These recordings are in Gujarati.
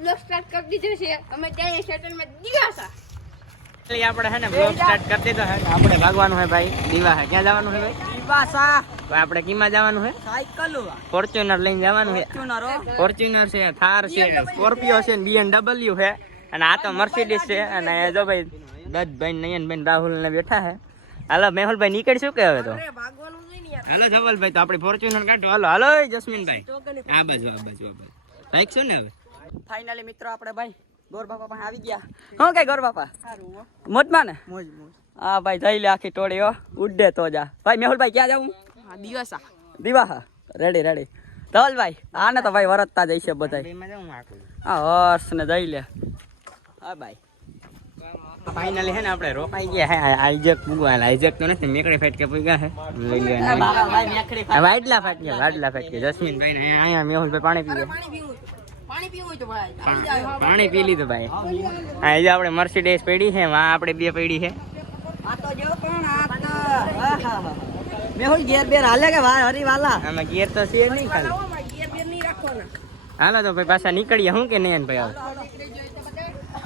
બ્લોગ સ્ટાર્ટ કરી દીધો છે અમે ત્યાં શટરમાં દીવાસા એટલે આપણે હે ને બ્લોગ સ્ટાર્ટ કરી દીધો હે આપણે ભાગવાનું હે ભાઈ દીવા ક્યાં જવાનું હે ભાઈ દીવાસા તો આપણે કીમાં જવાનું હે સાયકલ ફોર્ચ્યુનર લઈને જવાનું હે ફોર્ચ્યુનર છે થાર છે સ્કોર્પિયો છે BMW છે અને આ તો મર્સિડીઝ છે અને જો ભાઈ દત્તભાઈ નયનભાઈ રાહુલ ને બેઠા હે હાલો મેહુલભાઈ નીકળશું કે હવે તો હાલો ધવલભાઈ તો આપણે ફોર્ચ્યુનર કાઢો હાલો હાલો જસ્મીનભાઈ આ બાજુ બાઈક છો ને હવે ફાઇનલી મિત્રો આપણે ભાઈ ગોર બાપા પાસે આવી ગયા હું કઈ ગોર બાપા મોજમાં ને મોજ હા ભાઈ જઈ લે આખી ટોળી હો ઉડે તો જા ભાઈ મેહુલભાઈ ક્યાં જાવું દીવાસા રેડી ધવલભાઈ આને તો ભાઈ વરતતા જઈશે બધા હા હર્ષ ને જઈ લે હા ભાઈ ફાઇનલી હે ને આપણે રોકાઈ ગયા હે આઈજેક પૂગવાના આઈજેક તો નથી મેકડી ફાઈટ કે પૂગા હે વાડલા ફાઈટ કે જસ્મીનભાઈ ને અહીંયા મેહુલભાઈ પાણી પી લીધું ભાઈ હા એ આપણે મર્સિડીઝ પડી છે આપણે બે પડી છે આ તો જો કોણ આ તો મેહુલ ગેર બેર હાલે કે હરી વાલા આમાં ગેર તો છે નહીં ખાલી હાલો તો ભાઈ પાછા નીકળીએ હું કે નહીં ભાઈ આવે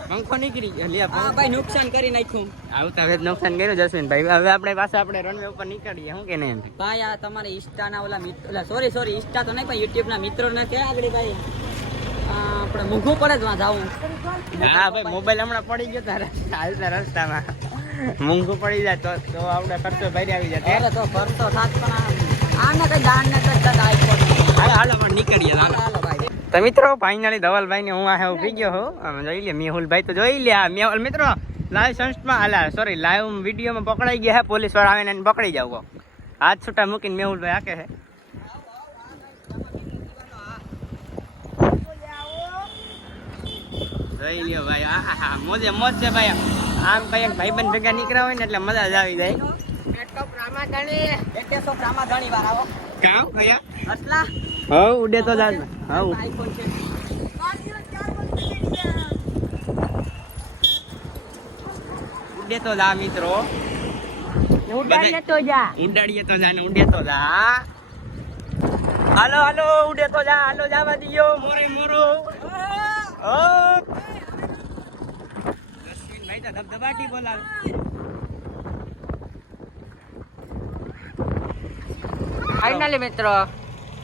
પંખો નીકળી ગયો ભાઈ નુકસાન કરી નાખ્યું આવતા વેદ નુકસાન કર્યું જસ્મીનભાઈ હવે આપણે પાછા આપણે રનવે ઉપર નીકળીએ હું કે નહીં ભાઈ આ તમારે ઇન્સ્ટા ના ઓલા મિત્ર સોરી ઇન્સ્ટા તો નહીં પણ યુટ્યુબ ના મિત્રો ને કે આગળ ભાઈ આપણે મૂંઘું પડે જ વાં જાવું હા ભાઈ મોબાઈલ હમણાં પડી ગયો તારે હાલતા રસ્તામાં મૂંઘું પડી જાય તો આપણે ખર્ચો ભરી આવી જાય તો ખર્ચો થાત પણ આને કઈ દાન ને કઈ આઈફોન હાલો પણ નીકળીએ હાલો ભાઈ તો મિત્રો ફાઇનલી ધવલભાઈ ને હું આ ઉભી ગયો હું જોઈ લે મેહુલભાઈ તો જોઈ લે મેહુલ મિત્રો લાઈવ સંસ્થમાં લાઈવ વિડીયોમાં પકડાઈ ગયા હે પોલીસ વાળા આવીને પકડી જાવ હાથ છૂટા મૂકીને મેહુલભાઈ હાકે હે જોઈ લ્યો ભાઈ હા મોજે મોજ છે ભાઈ આમ કઈ ભાઈબંધ ભેગા નીકળ્યા હોય ને એટલે મજા જ આવી જાય વાર આવો કામ કયા અસલા હવ ઉડે તો જાવ હવ આઈફોન છે ઉડે તો જા મિત્રો ઉડાડીએ તો જા ને ઉડે તો જા હાલો ઉડે તો જા હાલો જવા દિયો મોરે મોરો ઓ જસ્મીનભાઈ તો ધબધબાટી બોલાવે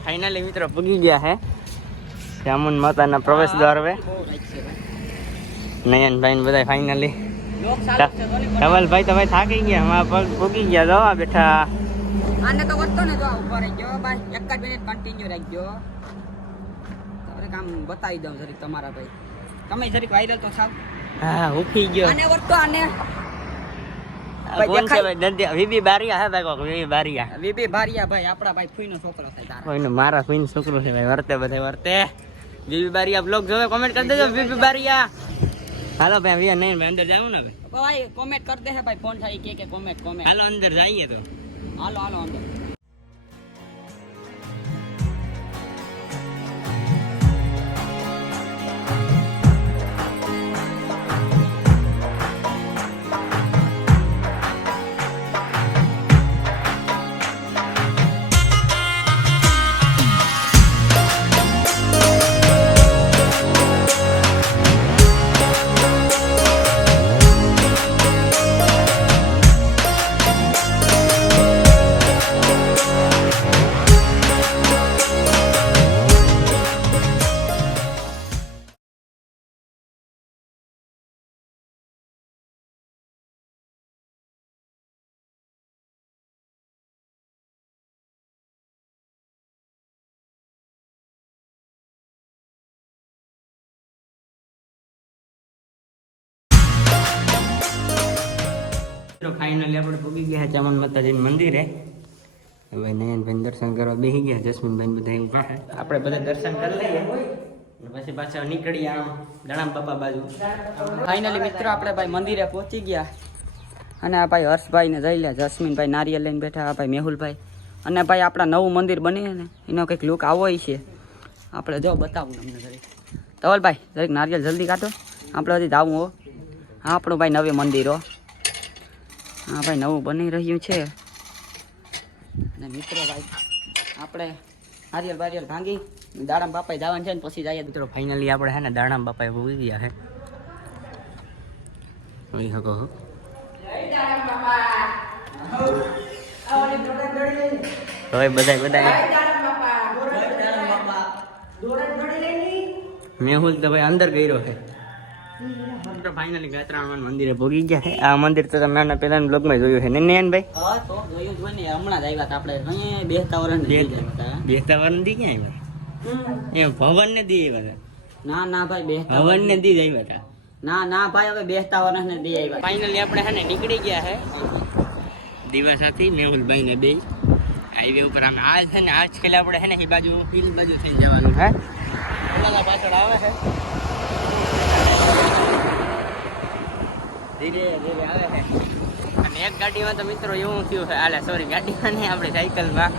ફાઇનલી મિત્રો પૂગી ગયા હે જામુન માતાના પ્રવેશ દ્વાર હવે નયનભાઈ ને બધા ફાઇનલી ધવલભાઈ તો ભાઈ થાકી ગયા અમારા પગ પૂગી ગયા જો બેઠા આને તો વધતો ને જો ઉપર રહી ગયો ભાઈ એક જ મિનિટ કન્ટિન્યુ રાખજો તમને કામ બતાવી દઉં જરીક તમારા ભાઈ તમે જરીક વાયરલ તો થાવ હા ઉઠી ગયો આને વધતો આને કોણ છે ભાઈ વીબી બારિયા હે ભાઈ કોક વીબી બારિયા ભાઈ આપડા ભાઈ ફૂઈનો છોકરો છે તારા કોઈનો મારા ફૂઈનો છોકરો છે ભાઈ વર્તે વીબી બારિયા બ્લોગ જોવે કોમેન્ટ કરી દેજો વીબી બારિયા હાલો ભાઈ વિયા નહીં ભાઈ અંદર જાવું ને ભાઈ કોમેન્ટ કરી દે ભાઈ ફોન થાય કે કોમેન્ટ હાલો અંદર જઈએ તો હાલો અંદર ફાઇનલી આપણે પૂગી ગયા ચામુંડ માતાજીનું મંદિરે ભાઈ નયનભાઈ દર્શન કરવા બેસી ગયા જસ્મીનભાઈ બધા ઊભા છે આપણે બધા દર્શન કરી લઈએ પછી પાછા નીકળી આમ દણામ બાપા બાજુ ફાઇનલી મિત્રો આપણે ભાઈ મંદિરે પહોંચી ગયા અને આ ભાઈ હર્ષભાઈ ને જઈ લે જસ્મીનભાઈ નારિયેલ લઈને બેઠા આ ભાઈ મેહુલભાઈ અને ભાઈ આપણા નવું મંદિર બની ને એનો કંઈક લુક આવો છે આપણે જો બતાવું તમને જરીક ધવલભાઈ જરીક નારિયેલ જલ્દી કાઢો આપણે હજી જાવું હો હા આપણું ભાઈ નવી મંદિર હો હા ભાઈ નવું બની રહ્યું છે અને મિત્રો ભાઈ આપણે નારિયેલ બારિયેલ ભાંગી દાડામ બાપાએ જવાનું છે ને પછી જઈએ. મિત્રો ફાઇનલી આપણે હે ને દાણામ બાપાએ ઉભી ગયા હે જોઈ શકો છો. હવે બધા મેહુલ તો ભાઈ અંદર ગયો છે. ફાઇનલી ગાત્રાણ મંદિરે પહોંચી ગયા છે. આ મંદિર તો તમે આના પહેલા બ્લોગમાં જોયું છે ને ભાઈ? હા તો જોયું જ હોય ને, હમણાં જ આવ્યા હતા આપણે. અહીં બેસતા વરણ બેસતા વાર નથી ક્યાં આવ્યા? એ ભવન ને દી આવ્યા હતા. ના ના ભાઈ બેસતા ભવન ને દી જ આવ્યા હતા. ના ના ભાઈ હવે બેસતા વરણ ને દે આવ્યા. ફાઇનલી આપણે હે ને નીકળી ગયા છે દીવા સાથે મેહુલભાઈ ને બે હાઈવે ઉપર. આમ આજ છે ને આજકાલ આપણે હે ને એ બાજુ હિલ બાજુ થઈ જવાનું હે. ઓલા પાછળ આવે છે ધીરે ધીરે આવે છે. અને એક ગાડીમાં તો મિત્રો એવું થયું છે, આલે સોરી ગાડીમાં નહીં આપણી સાયકલમાં.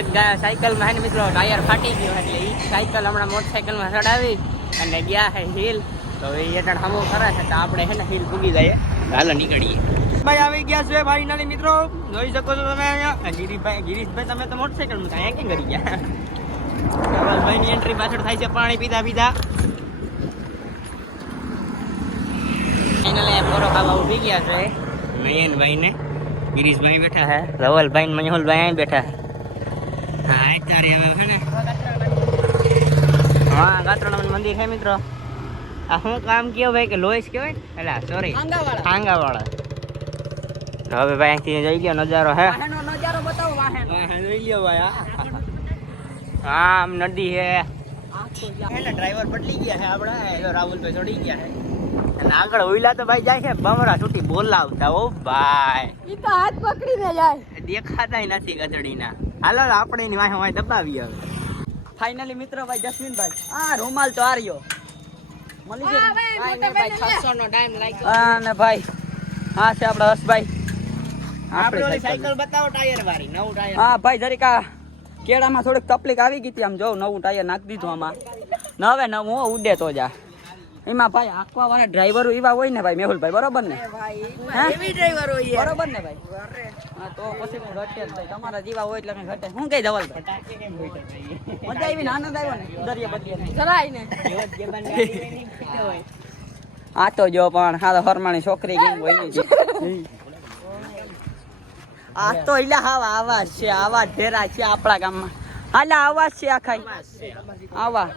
એક સાયકલમાં હે ને મિત્રો ટાયર ફાટી ગયું એટલે એ સાયકલ હમણાં મોટરસાયકલમાં ચડાવી અને ગયા છે હિલ. તો એ હેઠળ હમો કરે છે તો આપણે હે ને હિલ પૂગી જઈએ. હાલો નીકળીએ. ભાઈ આવી ગયા છે ફાઇનલી મિત્રો, જોઈ શકો છો તમે અહીંયા. ગિરીશભાઈ તમે તો મોટરસાયકલમાં અહીંયા કેમ કરી ગયા? ભાઈ ની એન્ટ્રી પાછળ થાય છે પાણી પીતા પીતા. ફાઇનલી પોરો ખાવા ઉભી ગયા છે નયનભાઈ ને ગિરીશભાઈ બેઠા છે, રવલભાઈ ને મયુલભાઈ અહીં બેઠા છે. હા અત્યારે હવે છે ને હા ગાત્રાણ મંદિર છે મિત્રો. આ શું કામ કયો ભાઈ કે લોહીસ કહેવાય? એટલે સોરી હાંગાવાળા. હવે ભાઈ અહીંથી જોઈ લ્યો નજારો હે. નજારો બતાવો વાહન. જોઈ લ્યો ભાઈ. હા આમ નદી હે. ડ્રાઈવર બદલી ગયા છે આપડા, રાહુલભાઈ ચડી ગયા છે. અને આગળ ઓઈલા તો ભાઈ જાય છે બમરા છૂટી બોલાવતા. ઓ ભાઈ ઈ તો હાથ પકડીને જાય, દેખાતાય નથી ગધડીના. હાલો આપણે એની વાહે વાહે દબાવી હવે. ફાઇનલી મિત્રો ભાઈ જસ્મીનભાઈ આ રૂમાલ તો આર્યો મળી ગયો. અને ભાઈ હા છે આપડા હર્ષભાઈ. આપણે ઓલી સાયકલ બતાવો ટાયર વાળી, નવું ટાયર. હા ભાઈ જરીક આ કેળામાં થોડીક તકલીફ આવી ગઈ હતી. આમ જો નવું ટાયર નાખી દીધું આમાં. ને હવે નવું ઉડે તો જા. એમાં ભાઈ આખવા વાળા ડ્રાઈવરો એવા હોય ને ભાઈ મેહુલભાઈ, બરોબર ને? એવી ડ્રાઈવર હોય બરોબર ને ભાઈ? હા તો પછી કઈ ઘટે જ ભાઈ. તમારા જેવા હોય એટલે કઈ ઘટે. શું કઈ ધવલભાઈ? મજા આવી ને આનંદ આવ્યો ને દરિયા બદલીએ જરાય ને. આ તો જો પણ હા હરમાણી છોકરી કેમ હોય ને. આ તો એલા હાવા આવાજ છે, આવાજ ફેરા છે આપણા ગામમાં. હાલા આવાજ છે આખા આવા.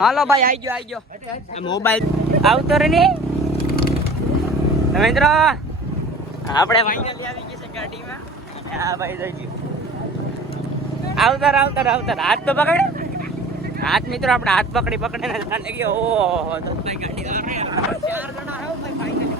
હાલો ભાઈ આઈ ગયો મોબાઈલ આવતો રે ને રવિન્દ્ર. આપણે ફાઇનલી આવી ગયા છે ગાડીમાં. હા ભાઈ જોઈ આવતર હાથ તો પકડ. હાથ મિત્રો આપણે હાથ પકડીને જાણે ગયો. ઓહો તો ભાઈ ગાડી ચાર જણા આવો ભાઈ ફાઇનલી.